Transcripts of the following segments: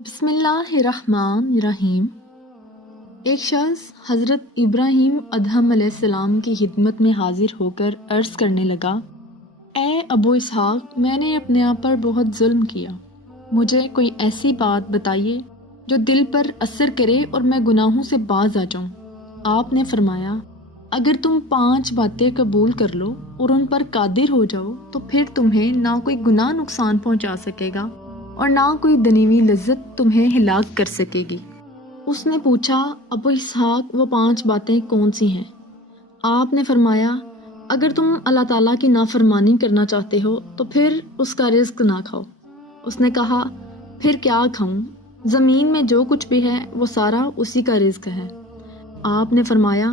بسم اللہ الرحمن الرحیم۔ ایک شخص حضرت ابراہیم ادہم علیہ السلام کی خدمت میں حاضر ہو کر عرض کرنے لگا، اے ابو اسحاق، میں نے اپنے آپ پر بہت ظلم کیا، مجھے کوئی ایسی بات بتائیے جو دل پر اثر کرے اور میں گناہوں سے باز آ جاؤں۔ آپ نے فرمایا، اگر تم 5 باتیں قبول کر لو اور ان پر قادر ہو جاؤ تو پھر تمہیں نہ کوئی گناہ نقصان پہنچا سکے گا اور نہ کوئی دنیوی لذت تمہیں ہلاک کر سکے گی۔ اس نے پوچھا، ابو اسحاق وہ 5 باتیں کون سی ہیں؟ آپ نے فرمایا، اگر تم اللہ تعالیٰ کی نافرمانی کرنا چاہتے ہو تو پھر اس کا رزق نہ کھاؤ۔ اس نے کہا، پھر کیا کھاؤں؟ زمین میں جو کچھ بھی ہے وہ سارا اسی کا رزق ہے۔ آپ نے فرمایا،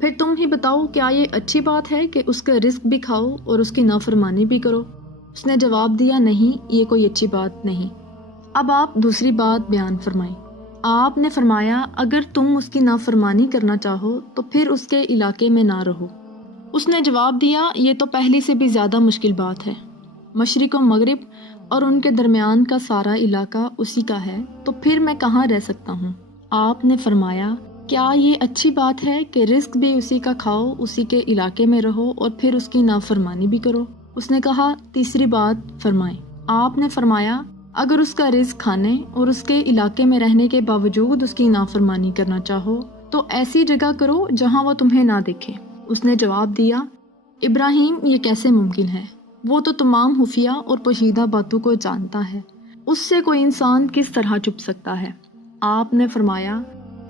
پھر تم ہی بتاؤ، کیا یہ اچھی بات ہے کہ اس کا رزق بھی کھاؤ اور اس کی نافرمانی بھی کرو؟ اس نے جواب دیا، نہیں، یہ کوئی اچھی بات نہیں۔ اب آپ دوسری بات بیان فرمائیں۔ آپ نے فرمایا، اگر تم اس کی نافرمانی کرنا چاہو تو پھر اس کے علاقے میں نہ رہو۔ اس نے جواب دیا، یہ تو پہلی سے بھی زیادہ مشکل بات ہے۔ مشرق و مغرب اور ان کے درمیان کا سارا علاقہ اسی کا ہے، تو پھر میں کہاں رہ سکتا ہوں؟ آپ نے فرمایا، کیا یہ اچھی بات ہے کہ رزق بھی اسی کا کھاؤ، اسی کے علاقے میں رہو اور پھر اس کی نافرمانی بھی کرو؟ اس نے کہا، تیسری بات فرمائیں۔ آپ نے فرمایا، اگر اس کا رزق کھانے اور اس کے علاقے میں رہنے کے باوجود اس کی نافرمانی کرنا چاہو تو ایسی جگہ کرو جہاں وہ تمہیں نہ دیکھے۔ اس نے جواب دیا، ابراہیم، یہ کیسے ممکن ہے؟ وہ تو تمام خفیہ اور پوشیدہ باتوں کو جانتا ہے، اس سے کوئی انسان کس طرح چھپ سکتا ہے؟ آپ نے فرمایا،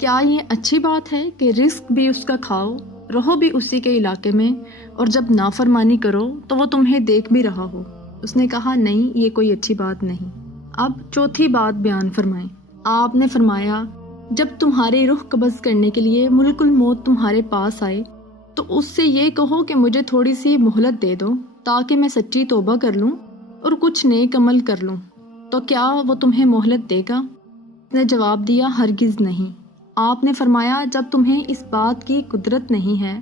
کیا یہ اچھی بات ہے کہ رزق بھی اس کا کھاؤ، رہو بھی اسی کے علاقے میں، اور جب نافرمانی کرو تو وہ تمہیں دیکھ بھی رہا ہو؟ اس نے کہا، نہیں، یہ کوئی اچھی بات نہیں۔ اب چوتھی بات بیان فرمائیں۔ آپ نے فرمایا، جب تمہاری روح قبض کرنے کے لیے ملک الموت تمہارے پاس آئے تو اس سے یہ کہو کہ مجھے تھوڑی سی مہلت دے دو تاکہ میں سچی توبہ کر لوں اور کچھ نیک عمل کر لوں، تو کیا وہ تمہیں مہلت دے گا؟ اس نے جواب دیا، ہرگز نہیں۔ آپ نے فرمایا، جب تمہیں اس بات کی قدرت نہیں ہے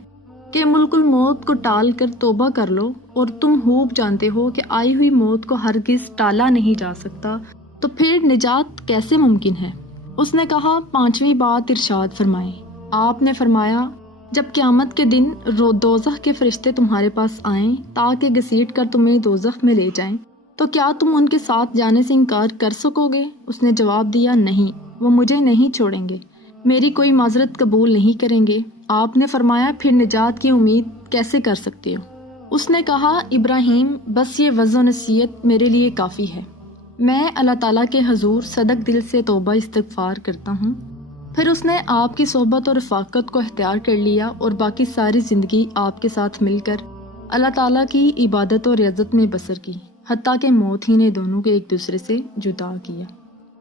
کہ ملک الموت کو ٹال کر توبہ کر لو اور تم خوب جانتے ہو کہ آئی ہوئی موت کو ہرگز ٹالا نہیں جا سکتا، تو پھر نجات کیسے ممکن ہے؟ اس نے کہا، 5ویں بات ارشاد فرمائیں۔ آپ نے فرمایا، جب قیامت کے دن دوزخ کے فرشتے تمہارے پاس آئیں تاکہ گھسیٹ کر تمہیں دوزخ میں لے جائیں تو کیا تم ان کے ساتھ جانے سے انکار کر سکو گے؟ اس نے جواب دیا، نہیں، وہ مجھے نہیں چھوڑیں گے، میری کوئی معذرت قبول نہیں کریں گے۔ آپ نے فرمایا، پھر نجات کی امید کیسے کر سکتے ہو؟ اس نے کہا، ابراہیم، بس یہ وعظ و نصیحت میرے لیے کافی ہے، میں اللہ تعالیٰ کے حضور صدق دل سے توبہ استغفار کرتا ہوں۔ پھر اس نے آپ کی صحبت اور رفاقت کو اختیار کر لیا اور باقی ساری زندگی آپ کے ساتھ مل کر اللہ تعالیٰ کی عبادت اور ریاضت میں بسر کی، حتیٰ کہ موت ہی نے دونوں کو ایک دوسرے سے جدا کیا۔